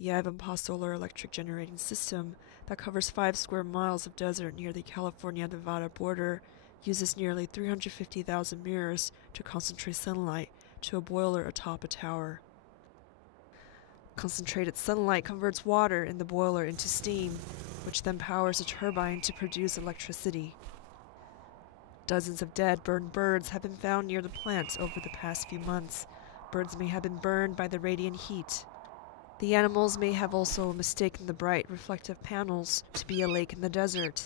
The Ivanpah solar electric generating system that covers 5 square miles of desert near the California-Nevada border uses nearly 350,000 mirrors to concentrate sunlight to a boiler atop a tower. Concentrated sunlight converts water in the boiler into steam, which then powers a turbine to produce electricity. Dozens of dead, burned birds have been found near the plant over the past few months. Birds may have been burned by the radiant heat. The animals may have also mistaken the bright, reflective panels to be a lake in the desert.